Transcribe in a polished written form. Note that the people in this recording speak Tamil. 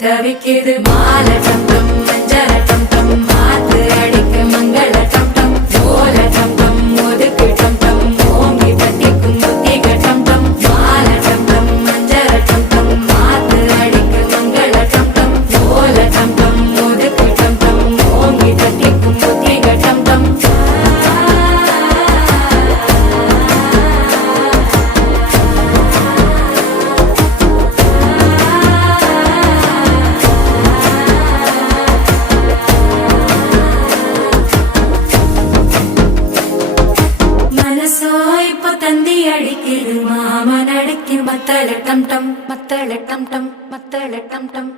தவிக்குது மால டம் டம் மஞ்சள டம் டம் மாத்து அடிக்க மங்கள டம் டம் ஓல டம் டம் ஒதுக்கு டம் டம் ஓங்கி தட்டிக்கும் புத்திக டம் டம் மால டம் டம் மஞ்சள டம் டம் மாத்து அடிக்க மங்கள டம் டம் ஓல டம் டம் ஒதுக்கு டம் டம் ஓங்கி தட்டிக்கும் புத்திக டம் டம் தந்தி அடிக்குது மாமன் அடிக்கு மத்தள டம் டம் மத்தள டம் டம் மத்தள டம் டம்